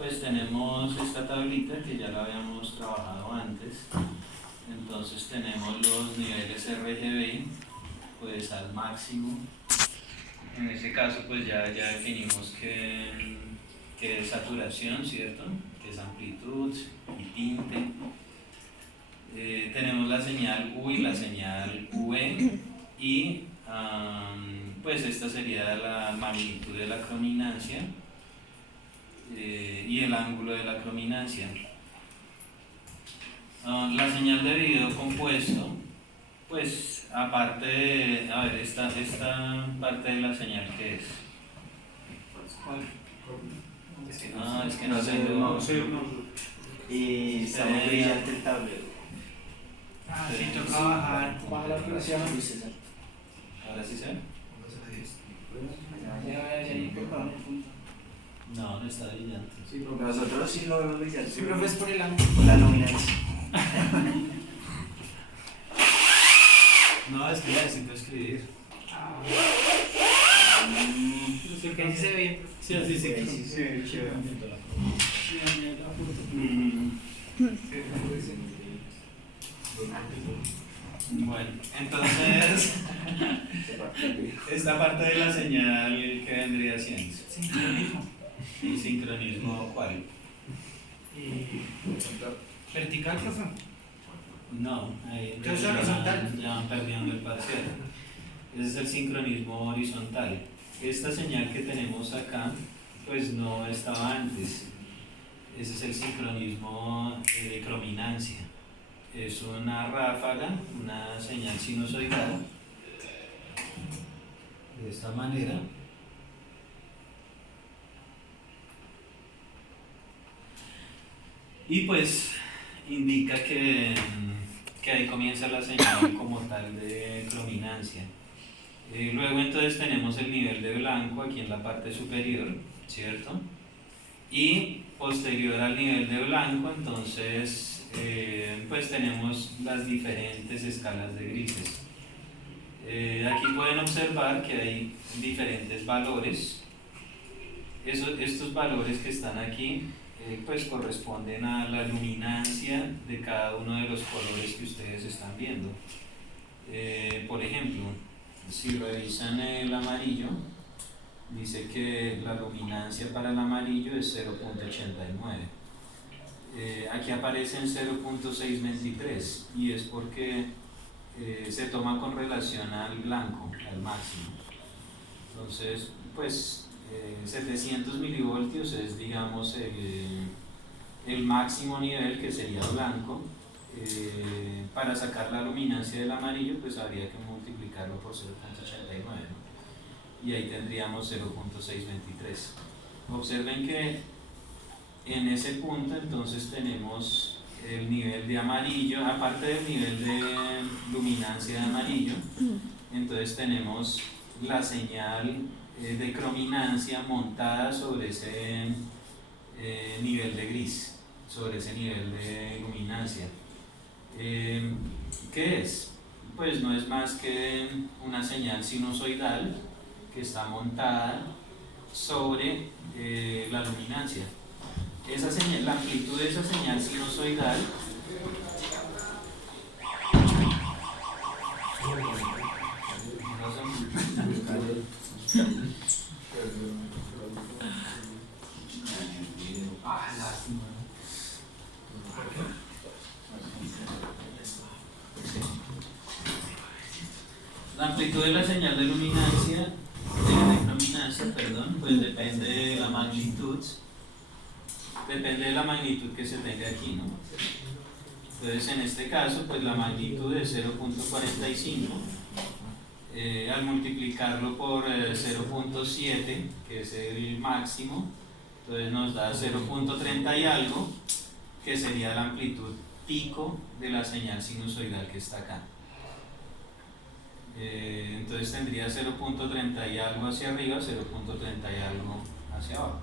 pues tenemos esta tablita que ya la habíamos trabajado antes. Entonces tenemos los niveles RGB pues al máximo. En este caso pues ya definimos que es saturación, ¿cierto? Que es amplitud y tinte. Tenemos la señal U y la señal V y pues esta sería la magnitud de la crominancia y el ángulo de la crominancia. La señal de video compuesto, pues aparte de, a ver, esta parte de la señal, ¿qué es? Es que no tengo... Y está muy brillante el tablero. Sí, toca bajar. Baja la presión. ¿Ahora sí se ve? No está brillante. Sí, nosotros sí lo vemos brillante. Sí, profe, es por el ángulo. Por la luminancia. No, es que ya necesito escribir. Porque ahí sí se ve bien. Sí, así se quedó. Sí, se ve chévere. Bueno, entonces, esta parte de la señal, ¿qué vendría siendo? Sincronismo. ¿Y sincronismo cuál? Vertical, profe. No, ahí Entonces horizontal. ya van perdiendo el parcial. Ese es el sincronismo horizontal. Esta señal que tenemos acá, pues no estaba antes. Ese es el sincronismo de crominancia. Es una ráfaga, una señal sinusoidal, de esta manera. Y pues indica que ahí comienza la señal como tal de crominancia. Luego entonces tenemos el nivel de blanco aquí en la parte superior, ¿cierto? Y posterior al nivel de blanco, entonces pues tenemos las diferentes escalas de grises. Aquí pueden observar que hay diferentes valores. Estos valores que están aquí pues corresponden a la luminancia de cada uno de los colores que ustedes están viendo. Por ejemplo, si revisan el amarillo, dice que la luminancia para el amarillo es 0.89. Aquí aparece en 0.623 y es porque se toma con relación al blanco, al máximo. Entonces, pues 700 milivoltios es, digamos, el máximo nivel, que sería blanco. Para sacar la luminancia del amarillo, pues habría que multiplicarlo por 0.89, ¿no? Y ahí tendríamos 0.623. Observen que en ese punto entonces tenemos el nivel de amarillo, aparte del nivel de luminancia de amarillo, entonces tenemos la señal de crominancia montada sobre ese nivel de gris, sobre ese nivel de luminancia. ¿Qué es? Pues no es más que una señal sinusoidal que está montada sobre la luminancia. Esa señal, la amplitud de esa señal sinusoidal la amplitud de la señal de luminancia, pues depende de la magnitud. Depende de la magnitud que se tenga aquí, ¿no? Entonces, en este caso, pues la magnitud es 0.45. Al multiplicarlo por 0.7, que es el máximo, entonces nos da 0.30 y algo, que sería la amplitud pico de la señal sinusoidal que está acá. Entonces tendría 0.30 y algo hacia arriba, 0.30 y algo hacia abajo.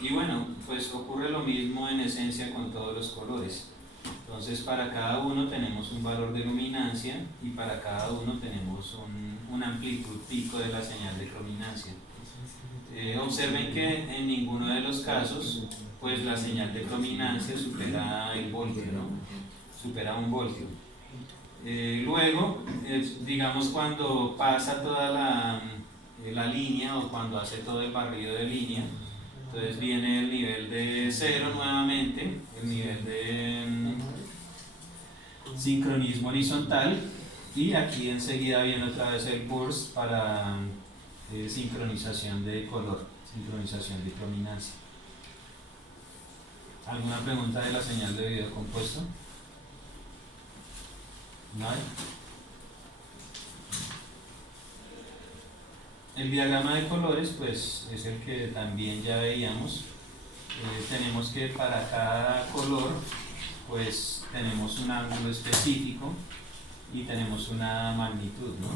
Y bueno, pues ocurre lo mismo en esencia con todos los colores. Entonces para cada uno tenemos un valor de luminancia y para cada uno tenemos una amplitud pico de la señal de crominancia. Observen que en ninguno de los casos pues la señal de crominancia supera el voltio, ¿no? Supera 1 voltio. Luego, digamos cuando pasa toda la línea o cuando hace todo el barrido de línea, entonces viene el nivel de 0 nuevamente, el nivel de sincronismo horizontal, y aquí enseguida viene otra vez el burst para sincronización de color, sincronización de crominancia. ¿Alguna pregunta de la señal de video compuesto? ¿No hay? El diagrama de colores pues es el que también ya veíamos. Tenemos que para cada color pues tenemos un ángulo específico y tenemos una magnitud, ¿no?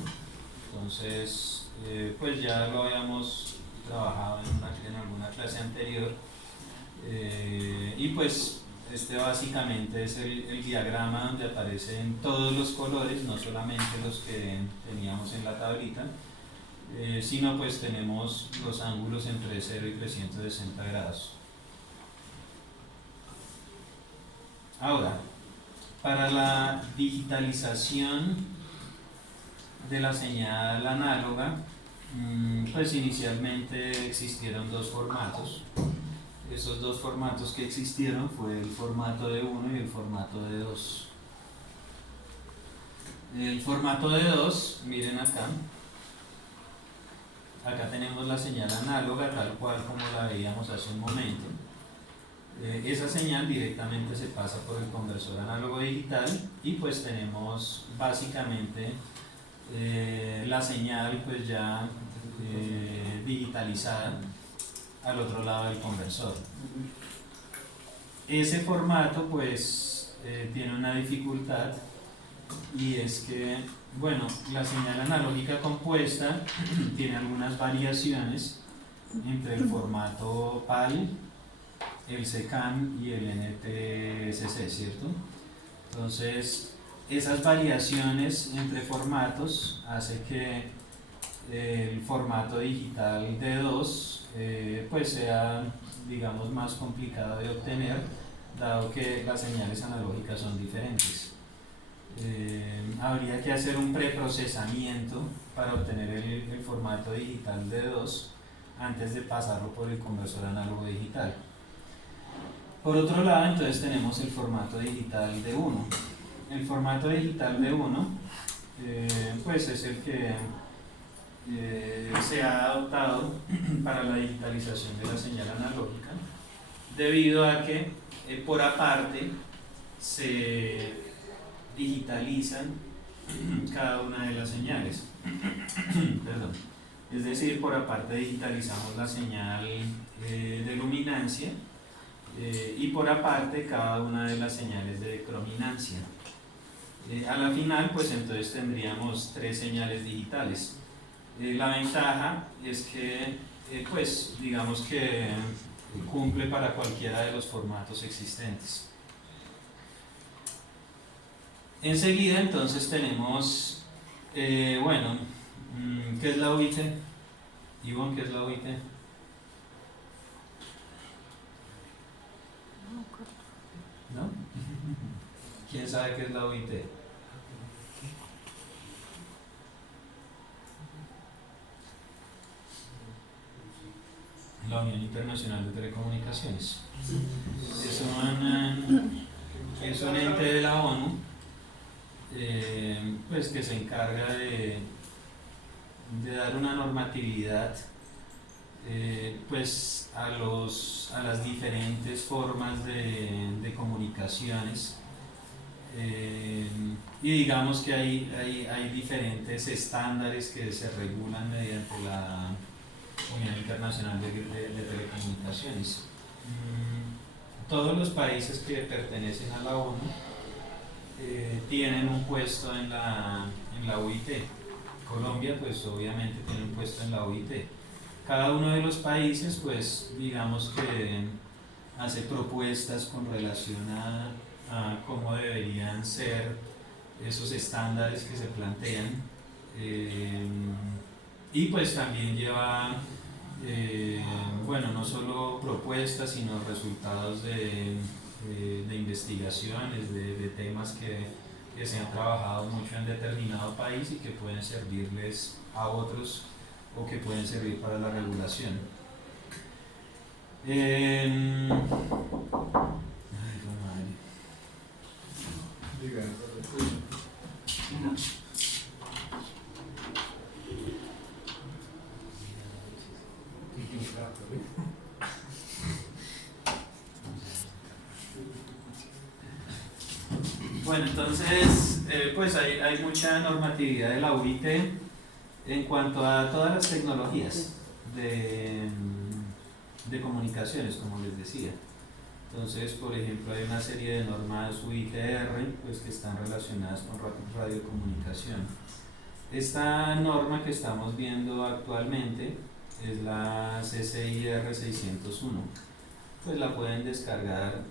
Entonces pues ya lo habíamos trabajado en alguna clase anterior, y pues este básicamente es el diagrama donde aparecen todos los colores, no solamente los que teníamos en la tablita, sino pues tenemos los ángulos entre 0 y 360 grados. Ahora, para la digitalización de la señal análoga, pues inicialmente existieron 2 formatos. Esos 2 formatos que existieron fue el formato de 1 y el formato de 2. El formato de 2, miren acá. Acá tenemos la señal análoga tal cual como la veíamos hace un momento. Esa señal directamente se pasa por el conversor análogo digital y pues tenemos básicamente la señal pues ya digitalizada al otro lado del conversor. Ese formato pues tiene una dificultad, y es que, bueno, la señal analógica compuesta tiene algunas variaciones entre el formato PAL, el SECAM y el NTSC, ¿cierto? Entonces, esas variaciones entre formatos hace que el formato digital D2 pues sea, digamos, más complicado de obtener, dado que las señales analógicas son diferentes. Habría que hacer un preprocesamiento para obtener el formato digital D2 antes de pasarlo por el conversor análogo digital. Por otro lado, entonces tenemos el formato digital D1. El formato digital D1 pues es el que se ha adoptado para la digitalización de la señal analógica, debido a que por aparte se digitalizan cada una de las señales. Perdón. Es decir, por aparte digitalizamos la señal de luminancia, y por aparte cada una de las señales de crominancia. A la final pues entonces tendríamos 3 señales digitales. La ventaja es que pues digamos que cumple para cualquiera de los formatos existentes. Enseguida entonces tenemos, bueno, ¿qué es la UIT? Ivonne, ¿qué es la UIT? ¿No? ¿Quién sabe qué es la UIT? La Unión Internacional de Telecomunicaciones. Es un ente de la ONU, pues que se encarga de dar una normatividad pues a las diferentes formas de comunicaciones, y digamos que hay diferentes estándares que se regulan mediante la Unión Internacional de Telecomunicaciones. Todos los países que pertenecen a la ONU tienen un puesto en la UIT. Colombia pues obviamente tiene un puesto en la UIT. Cada uno de los países pues digamos que hace propuestas con relación a cómo deberían ser esos estándares que se plantean, y pues también lleva bueno, no solo propuestas, sino resultados de investigaciones, de temas que se han trabajado mucho en determinado país y que pueden servirles a otros o que pueden servir para la regulación. Ay, no, madre. Bueno, entonces, pues hay mucha normatividad de la UIT en cuanto a todas las tecnologías de comunicaciones, como les decía. Entonces, por ejemplo, hay una serie de normas UITR pues, que están relacionadas con radiocomunicación. Esta norma que estamos viendo actualmente es la CCIR 601. Pues la pueden descargar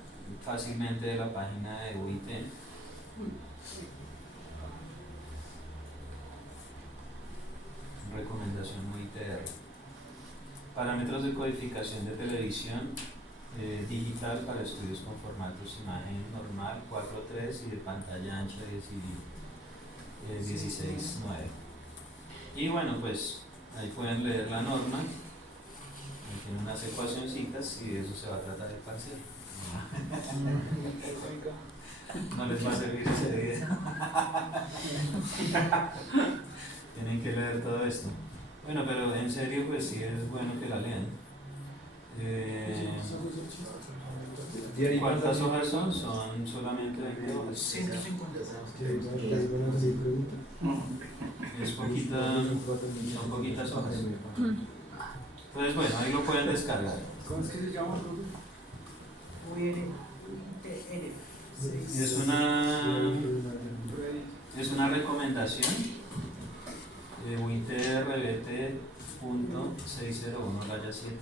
fácilmente de la página de UIT. Recomendación UITR. Parámetros de codificación de televisión digital para estudios con formatos imagen normal 4.3 y de pantalla ancha 16.9. Y bueno, pues ahí pueden leer la norma. Ahí tienen unas ecuacioncitas y de eso se va a tratar el parcial. No les va a servir ese día. Tienen que leer todo esto. Bueno, pero en serio, pues sí es bueno que la lean. ¿Cuántas hojas son? Son solamente 20 hojas. 150. Es poquita, son poquitas hojas. Entonces, bueno, ahí lo pueden descargar. ¿Cómo es que se llama? Es una recomendación de UITRBT.601-7.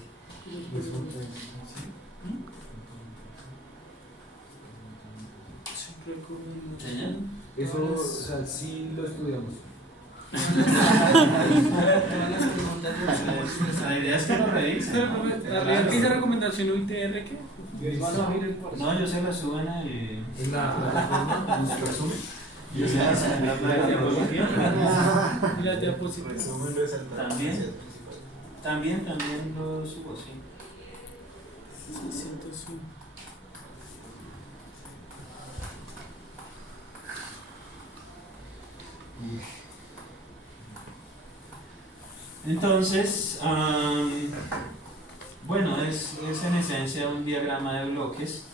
¿Señal? Eso, o sea, sí lo estudiamos. La idea es que lo revisen. ¿Qué es la recomendación UITR qué? No, yo se la subo en el... En la plataforma, en su resumen. Yo se la subo en la diapositiva. Y las diapositivas. También lo subo, sí. 601. Entonces, bueno, es en esencia un diagrama de bloques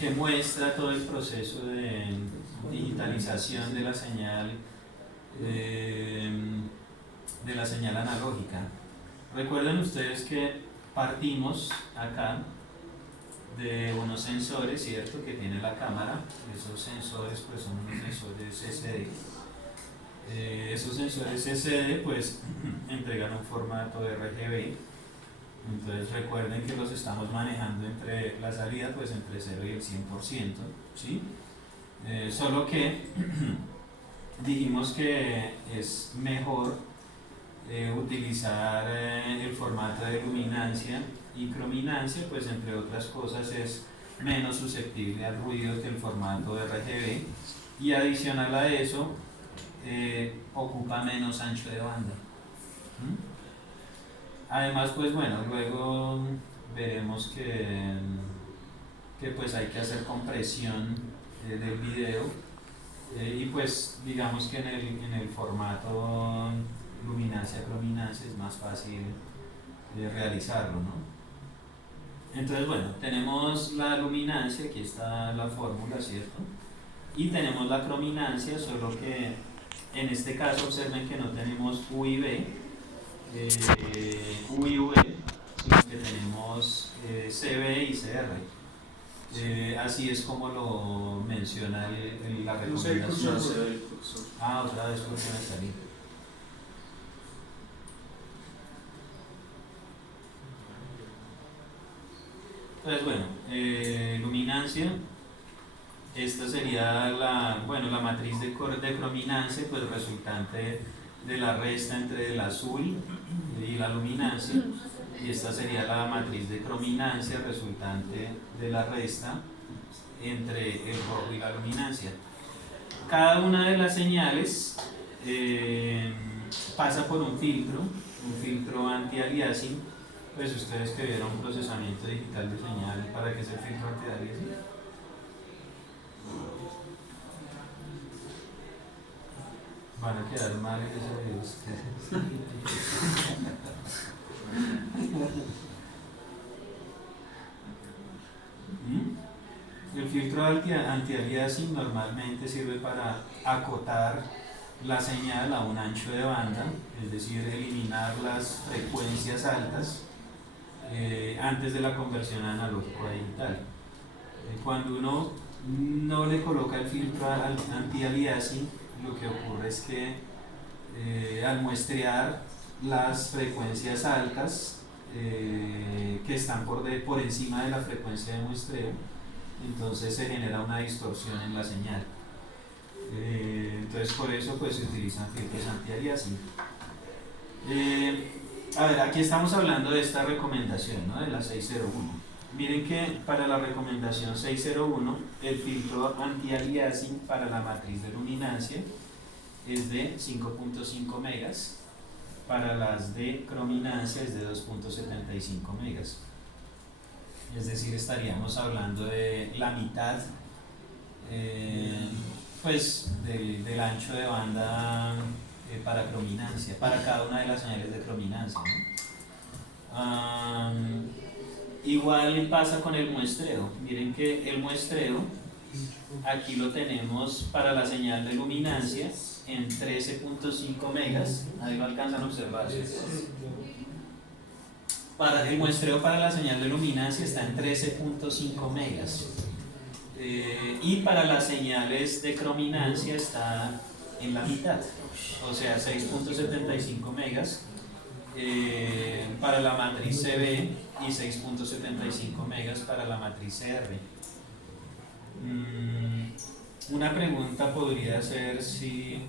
que muestra todo el proceso de digitalización de la señal analógica. Recuerden ustedes que partimos acá de unos sensores, ¿cierto?, que tiene la cámara. Esos sensores pues son unos sensores SD. Esos sensores SD pues entregan un formato RGB. Entonces recuerden que los estamos manejando entre la salida pues entre 0 y el 100%, ¿sí? Solo que dijimos que es mejor utilizar el formato de luminancia y crominancia, pues entre otras cosas es menos susceptible al ruido que el formato de RGB, y adicional a eso ocupa menos ancho de banda. Además, pues bueno, luego veremos que pues hay que hacer compresión del video y pues digamos que en el formato luminancia-crominancia es más fácil realizarlo, ¿no? Entonces, bueno, tenemos la luminancia, aquí está la fórmula, ¿cierto? Y tenemos la crominancia, solo que en este caso observen que no tenemos U y V, U y V, sino que tenemos CB y CR. Así es como lo menciona la recomendación. Otra vez porque me salí. Entonces, bueno, luminancia. Esta sería la matriz de crominancia, pues resultante de la resta entre el azul y la luminancia. y esta sería la matriz de crominancia resultante de la resta entre el rojo y la luminancia. Cada una de las señales pasa por un filtro anti-aliasing. Pues ustedes que vieron procesamiento digital de señal, ¿para qué es el filtro anti-aliasing? Van a quedar mal en ese video ustedes. El filtro anti-aliasing normalmente sirve para acotar la señal a un ancho de banda, es decir, eliminar las frecuencias altas antes de la conversión analógico a digital. Cuando uno no le coloca el filtro anti-aliasing, lo que ocurre es que al muestrear las frecuencias altas que están por encima de la frecuencia de muestreo, entonces se genera una distorsión en la señal. Entonces por eso pues se utilizan filtros anti-aliasing. A ver, aquí estamos hablando de esta recomendación, ¿no? De la 601. Miren que para la recomendación 601 el filtro anti-aliasing para la matriz de luminancia es de 5.5 megas, para las de crominancia es de 2.75 megas. Es decir, estaríamos hablando de la mitad pues del ancho de banda para crominancia, para cada una de las señales de crominancia, ¿no? Igual pasa con el muestreo. Miren que el muestreo aquí lo tenemos para la señal de luminancia en 13.5 megas, ahí lo alcanzan a observar. Para el muestreo para la señal de luminancia está en 13.5 megas. Y para las señales de crominancia está en la mitad, o sea 6.75 megas para la matriz CB y 6.75 megas para la matriz CR. Una pregunta podría ser si,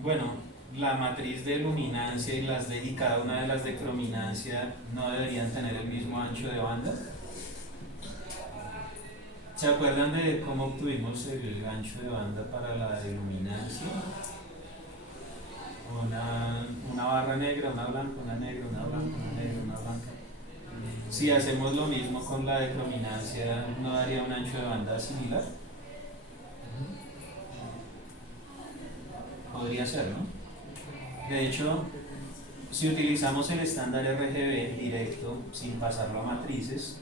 bueno, la matriz de luminancia y cada una de las de crominancia no deberían tener el mismo ancho de banda. ¿Se acuerdan de cómo obtuvimos el ancho de banda para la de luminancia? Una barra negra, una blanca, una negra, una blanca, una negra, una blanca. Si hacemos lo mismo con la de crominancia, ¿no daría un ancho de banda similar? Podría ser, ¿no? De hecho, si utilizamos el estándar RGB directo, sin pasarlo a matrices,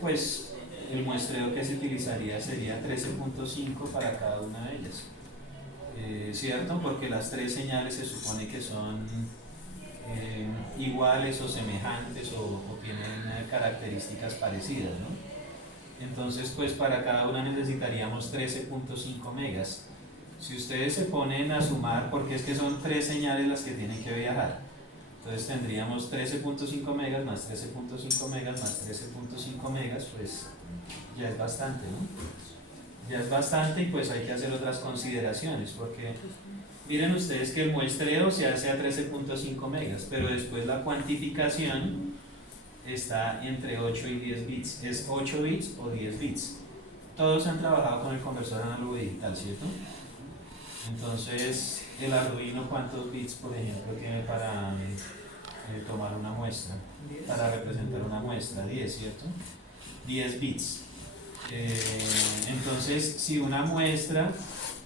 pues el muestreo que se utilizaría sería 13.5 para cada una de ellas. ¿Cierto? Porque las tres señales se supone que son iguales o semejantes o tienen características parecidas, ¿no? Entonces, pues para cada una necesitaríamos 13.5 megas. Si ustedes se ponen a sumar, porque es que son tres señales las que tienen que viajar, entonces tendríamos 13.5 megas más 13.5 megas más 13.5 megas, pues ya es bastante, ¿no? Ya es bastante y pues hay que hacer otras consideraciones, porque miren ustedes que el muestreo se hace a 13.5 megas, pero después la cuantificación está entre 8 y 10 bits, es 8 bits o 10 bits. Todos han trabajado con el conversor análogo digital, ¿cierto? Entonces, el Arduino, ¿cuántos bits, por ejemplo, tiene para tomar una muestra? Para representar una muestra, 10, ¿cierto? 10 bits. Entonces, si una muestra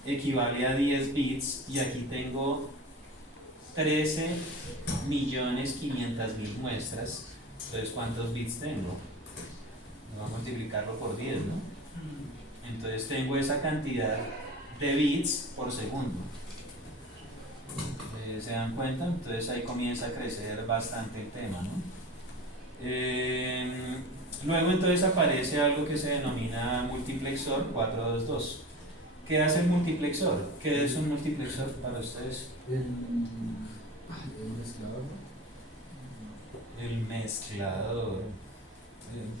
equivale a 10 bits, y aquí tengo 13.500.000 muestras, entonces, ¿cuántos bits tengo? Voy a multiplicarlo por 10, ¿no? Entonces, tengo esa cantidad de bits por segundo. ¿Se dan cuenta? Entonces ahí comienza a crecer bastante el tema, ¿no? Luego entonces aparece algo que se denomina multiplexor 422. ¿Qué hace el multiplexor? ¿Qué es un multiplexor para ustedes? El mezclador. El mezclador.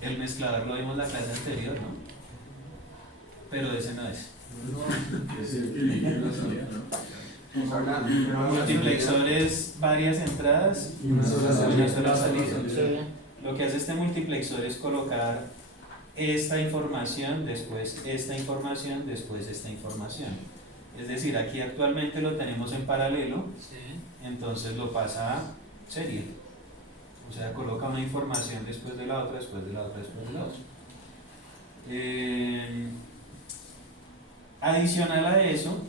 El mezclador lo vimos en la clase anterior, ¿no? Pero ese no es. Es el que elige la salida, ¿no? Multiplexor es varias entradas Y una sola salida. una sola salida. Lo que hace este multiplexor es colocar esta información, después esta información, después esta información. Es decir, aquí actualmente lo tenemos en paralelo, entonces lo pasa a serie. O sea, coloca una información después de la otra, después de la otra, después de la otra. Adicional a eso,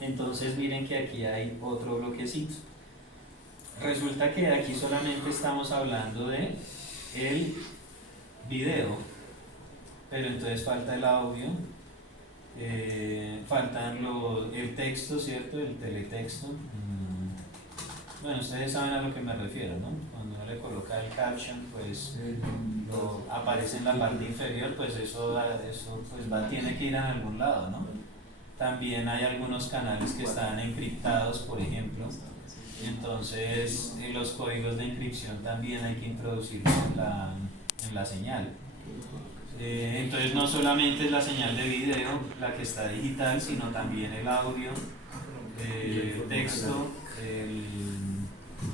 entonces miren que aquí hay otro bloquecito. Resulta que aquí solamente estamos hablando de el video, pero entonces falta el audio, faltan el texto, ¿cierto? El teletexto. Bueno, ustedes saben a lo que me refiero, ¿no? Cuando uno le coloca el caption, pues aparece en la parte inferior, pues eso pues tiene que ir a algún lado, ¿no? También hay algunos canales que están encriptados, por ejemplo. Entonces, los códigos de encripción también hay que introducirlos en la señal. Entonces, no solamente es la señal de video la que está digital, sino también el audio, texto,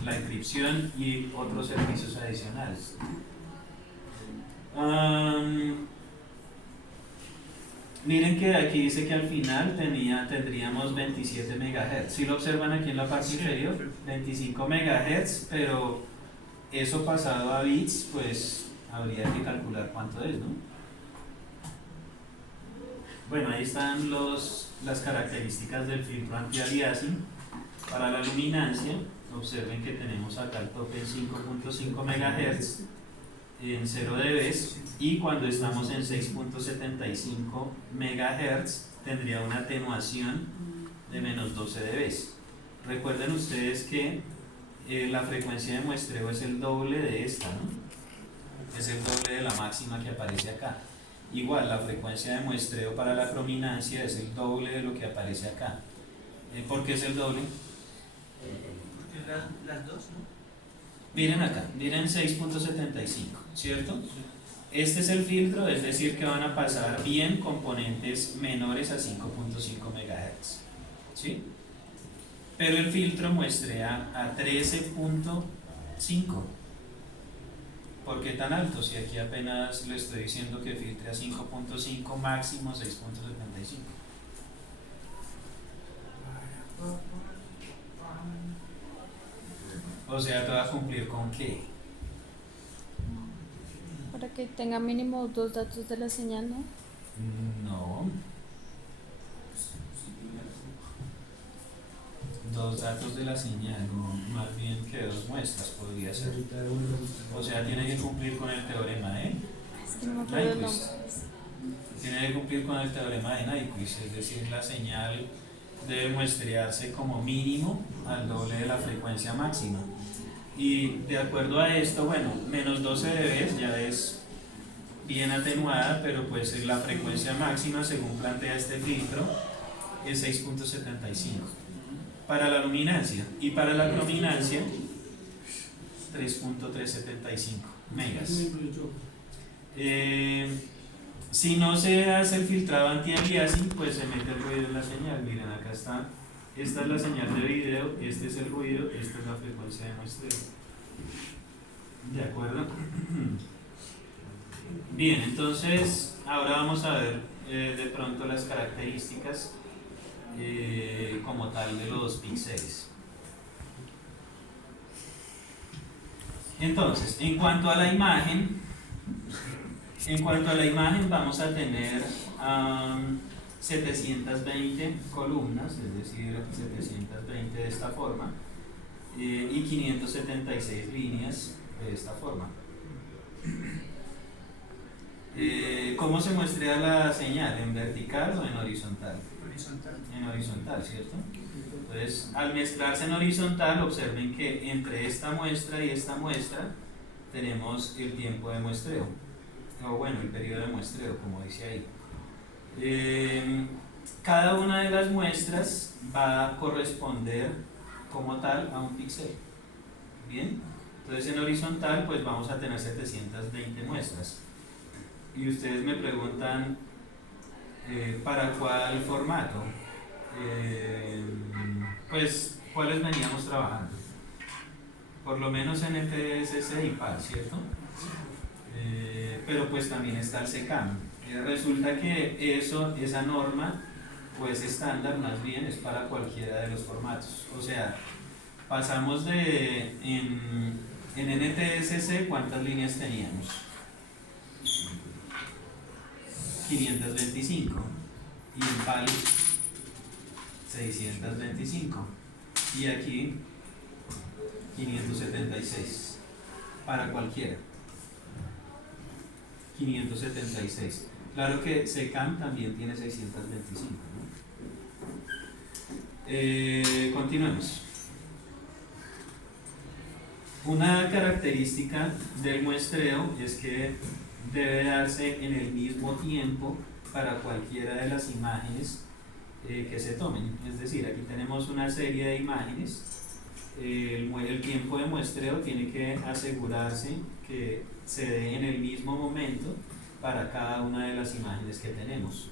la encripción y otros servicios adicionales. Miren que aquí dice que al final tendríamos 27 MHz. Si lo observan aquí en la parte inferior, 25 MHz, pero eso pasado a bits, pues habría que calcular cuánto es, ¿no? Bueno, ahí están las características del filtro anti-aliasing. Para la luminancia, observen que tenemos acá el tope en 5.5 MHz, en 0 dB, y cuando estamos en 6.75 MHz tendría una atenuación de menos 12 dB. Recuerden ustedes que la frecuencia de muestreo es el doble de esta, ¿no? Es el doble de la máxima que aparece acá. Igual, la frecuencia de muestreo para la crominancia es el doble de lo que aparece acá. ¿Por qué es el doble? Porque las dos, ¿no? Miren acá, miren 6.75, ¿cierto? Este es el filtro, es decir que van a pasar bien componentes menores a 5.5 MHz, ¿sí? Pero el filtro muestrea a 13.5. ¿Por qué tan alto? Si aquí apenas le estoy diciendo que filtre a 5.5, máximo 6.75. O sea, ¿te va a cumplir con qué? Para que tenga mínimo 2 datos de la señal, ¿no? No. 2 datos de la señal, más bien que 2 muestras podría ser. O sea, tiene que cumplir con el teorema de Es que no me acuerdo el Nyquist. nombre. Tiene que cumplir con el teorema de Nyquist, es decir, la señal debe muestrearse como mínimo al doble de la frecuencia máxima. Y de acuerdo a esto, bueno, menos 12 dB ya es bien atenuada, pero pues la frecuencia máxima, según plantea este filtro, es 6.75 para la luminancia, y para la crominancia 3.375 megas. Si no se hace el filtrado anti-aliasing, pues se mete el ruido en la señal. Miren, acá está. Esta es la señal de video, este es el ruido, esta es la frecuencia de muestreo. ¿De acuerdo? Bien, entonces ahora vamos a ver de pronto las características como tal de los píxeles. Entonces, en cuanto a la imagen vamos a tener 720 columnas, es decir, 720 de esta forma, y 576 líneas de esta forma. ¿Cómo se muestra la señal? ¿En vertical o en horizontal? Horizontal. En horizontal, ¿cierto? Entonces, al mezclarse en horizontal, observen que entre esta muestra y esta muestra tenemos el tiempo de muestreo, o bueno, el periodo de muestreo, como dice ahí. Cada una de las muestras va a corresponder como tal a un píxel. Bien, entonces en horizontal pues vamos a tener 720 muestras. Y ustedes me preguntan ¿para cuál formato? pues, ¿cuáles veníamos trabajando? Por lo menos NTSC y PAL, ¿cierto? Pero pues también está el SECAM. Resulta que esa norma, pues estándar más bien, es para cualquiera de los formatos. O sea, pasamos en NTSC, ¿cuántas líneas teníamos? 525. Y en PAL, 625. Y aquí, 576. Para cualquiera. 576. Claro que SECAM también tiene 625, ¿no? Continuemos. Una característica del muestreo es que debe darse en el mismo tiempo para cualquiera de las imágenes que se tomen. Es decir, aquí tenemos una serie de imágenes. El tiempo de muestreo tiene que asegurarse que se dé en el mismo momento para cada una de las imágenes que tenemos.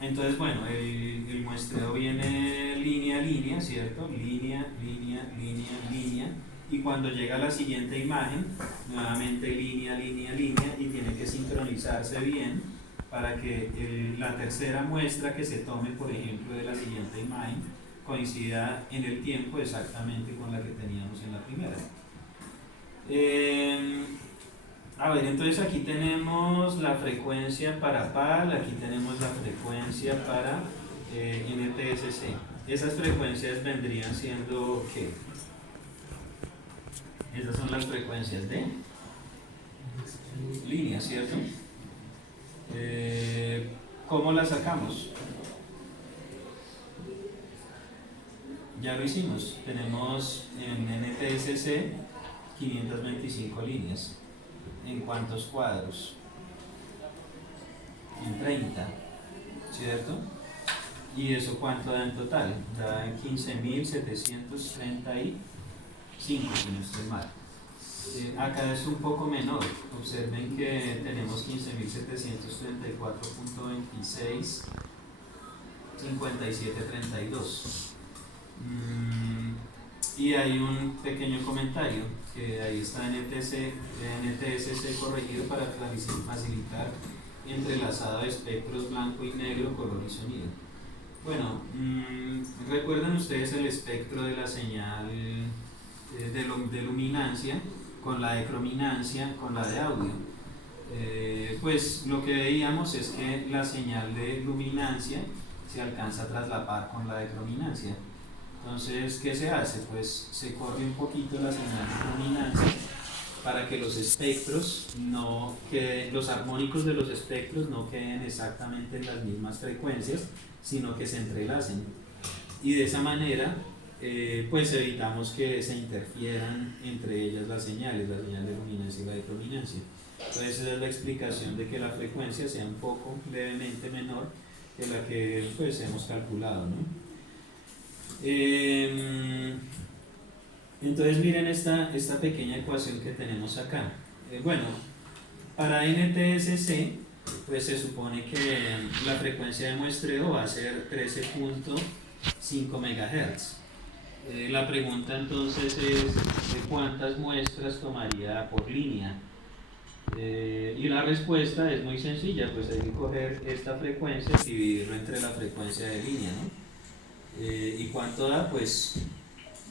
Entonces, bueno, el muestreo viene línea a línea, ¿cierto? Línea, línea, línea, línea. Y cuando llega a la siguiente imagen, nuevamente línea, línea, línea, y tiene que sincronizarse bien para que la tercera muestra que se tome, por ejemplo, de la siguiente imagen, coincida en el tiempo exactamente con la que teníamos en la primera. A ver, entonces aquí tenemos la frecuencia para PAL, aquí tenemos la frecuencia para NTSC. Esas frecuencias vendrían siendo ¿qué? Esas son las frecuencias de línea, ¿cierto? ¿Cómo las sacamos? Ya lo hicimos. Tenemos en NTSC 525 líneas. ¿En cuántos cuadros? En 30, ¿cierto? ¿Y eso cuánto da en total? Da 15.735, si no estoy mal. Acá es un poco menor. Observen que tenemos 15.734.26, 57.32. Y hay un pequeño comentario que ahí está NTSC corregido para facilitar entrelazado de espectros blanco y negro, color y sonido. Bueno, recuerden ustedes el espectro de la señal de luminancia con la de crominancia con la de audio. Pues lo que veíamos es que la señal de luminancia se alcanza a traslapar con la de crominancia. Entonces, ¿qué se hace? Pues se corre un poquito la señal de crominancia para que los espectros no queden, los armónicos de los espectros no queden exactamente en las mismas frecuencias, sino que se entrelacen. Y de esa manera, pues evitamos que se interfieran entre ellas las señales, la señal de luminancia y la de crominancia. Entonces, esa es la explicación de que la frecuencia sea un poco levemente menor que la que pues hemos calculado, ¿no? Entonces miren esta pequeña ecuación que tenemos acá. Bueno, para NTSC pues se supone que la frecuencia de muestreo va a ser 13.5 MHz. La pregunta entonces es ¿cuántas muestras tomaría por línea? Y la respuesta es muy sencilla, pues hay que coger esta frecuencia y dividirlo entre la frecuencia de línea, ¿no? ¿Y cuánto da? Pues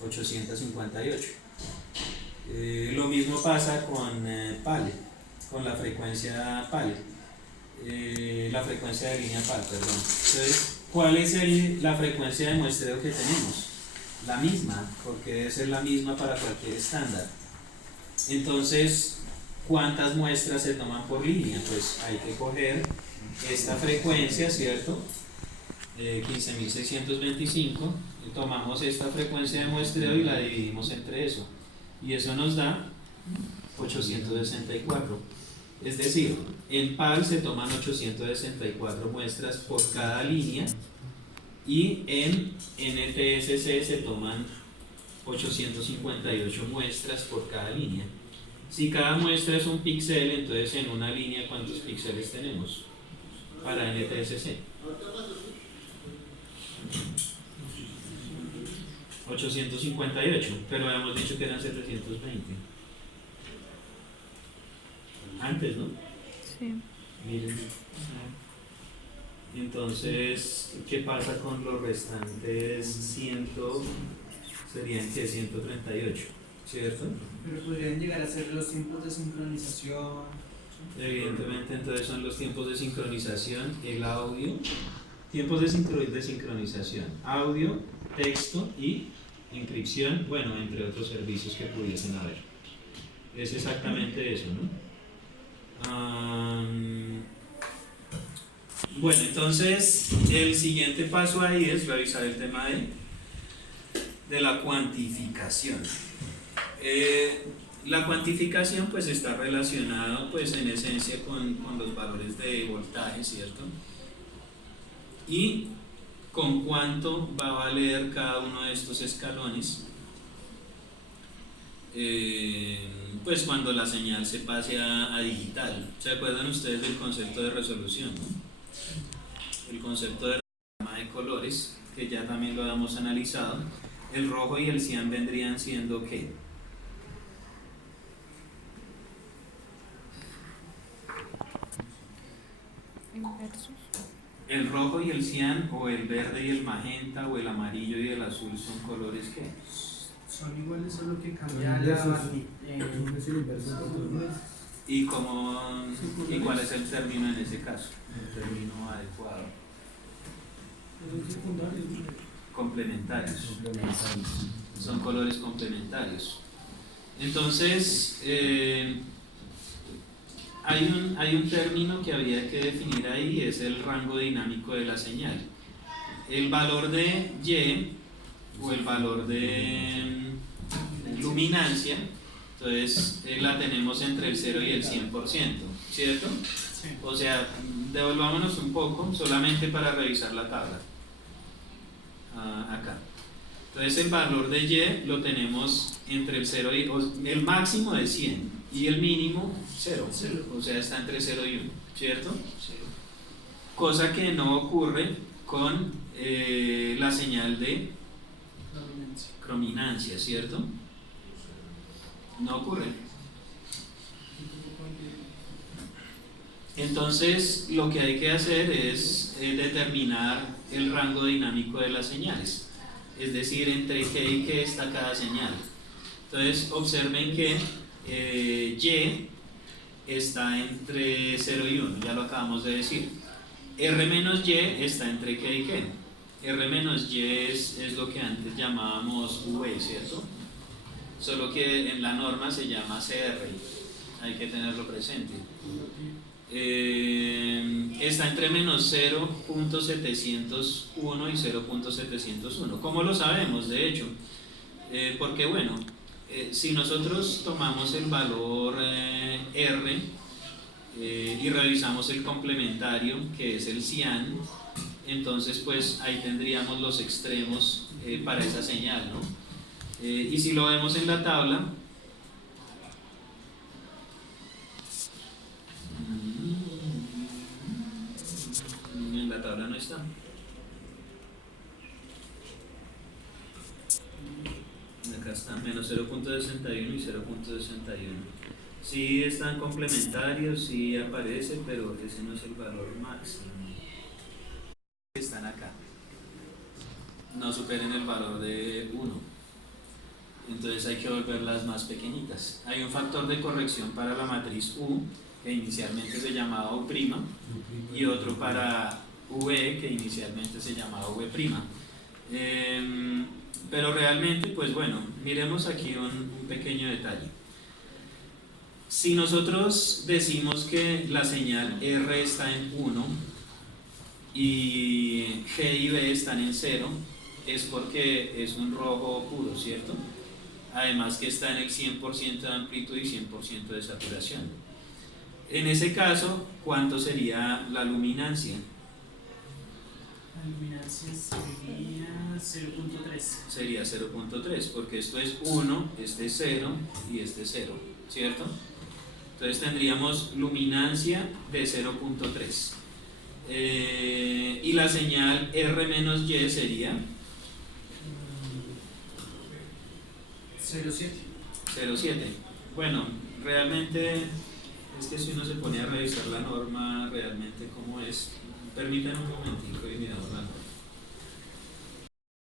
858. Lo mismo pasa con PAL, con la frecuencia PAL, la frecuencia de línea PAL, perdón. Entonces, ¿cuál es la frecuencia de muestreo que tenemos? La misma, porque debe ser la misma para cualquier estándar. Entonces, ¿cuántas muestras se toman por línea? Pues hay que coger esta frecuencia, ¿cierto? 15.625, y tomamos esta frecuencia de muestreo y la dividimos entre eso, y eso nos da 864. Es decir, en PAL se toman 864 muestras por cada línea y en NTSC se toman 858 muestras por cada línea. Si cada muestra es un píxel, entonces en una línea ¿cuántos píxeles tenemos para NTSC? 858, pero habíamos dicho que eran 720. Antes, ¿no? Sí. Miren. Entonces, ¿qué pasa con los restantes 100? Serían que 138, ¿cierto? Pero podrían llegar a ser los tiempos de sincronización. Evidentemente, entonces son los tiempos de sincronización, el audio, tiempos de sincronización, audio, texto y inscripción, bueno, entre otros servicios que pudiesen haber. Es exactamente eso, ¿no? Bueno, entonces el siguiente paso ahí es revisar el tema de la cuantificación. La cuantificación pues está relacionada pues en esencia con los valores de voltaje, ¿cierto? Y con cuánto va a valer cada uno de estos escalones pues cuando la señal se pase a digital. ¿Se acuerdan ustedes del concepto de resolución, ¿no? El concepto de gama de colores, que ya también lo habíamos analizado. El rojo y el cian vendrían siendo ¿qué? Inversos. El rojo y el cian, o el verde y el magenta, o el amarillo y el azul son colores ¿qué? Son iguales, solo que Son cambia inversos. la Es el inverso de todo. ¿Y cuál es el término en ese caso? El término adecuado. Son secundarios. Complementarios. Son colores complementarios. Entonces, hay un término que habría que definir ahí, es el rango dinámico de la señal. El valor de Y, o el valor de luminancia, entonces la tenemos entre el 0 y el 100%, ¿cierto? Sí. O sea, devolvámonos un poco solamente para revisar la tabla. Acá. Entonces el valor de Y lo tenemos entre el 0 y el máximo de 100 y el mínimo 0, o sea está entre 0 y 1, ¿cierto? Cosa que no ocurre con la señal de crominancia, ¿cierto? No ocurre. Entonces lo que hay que hacer es determinar el rango dinámico de las señales, es decir, entre qué y qué está cada señal. Entonces observen que Y está entre 0 y 1, ya lo acabamos de decir. R menos Y está entre qué y qué. R menos Y es lo que antes llamábamos V, ¿cierto? Solo que en la norma se llama CR, hay que tenerlo presente. Está entre menos 0.701 y 0.701. ¿Cómo lo sabemos? De hecho, porque bueno, si nosotros tomamos el valor R y revisamos el complementario, que es el cian, entonces pues ahí tendríamos los extremos para esa señal, ¿no? Y si lo vemos en la tabla, en la tabla no está. Acá está, menos 0.61 y 0.61. Sí están complementarios, sí aparece, pero ese no es el valor máximo. Están acá. No superen el valor de 1. Entonces hay que volverlas más pequeñitas. Hay un factor de corrección para la matriz U, que inicialmente se llamaba U', y otro para V, que inicialmente se llamaba V'. Pero realmente, pues bueno, miremos aquí un pequeño detalle. Si nosotros decimos que la señal R está en 1 y G y B están en 0, es porque es un rojo puro, ¿cierto? Además que está en el 100% de amplitud y 100% de saturación. En ese caso, ¿cuánto sería la luminancia? La luminancia sería 0.3. Sería 0.3, porque esto es 1, este es 0 y este es 0, ¿cierto? Entonces tendríamos luminancia de 0.3. Y la señal R menos Y sería 07. 07. Bueno, realmente es que si uno se pone a revisar la norma realmente cómo es, permítanme un momentico y miramos la norma.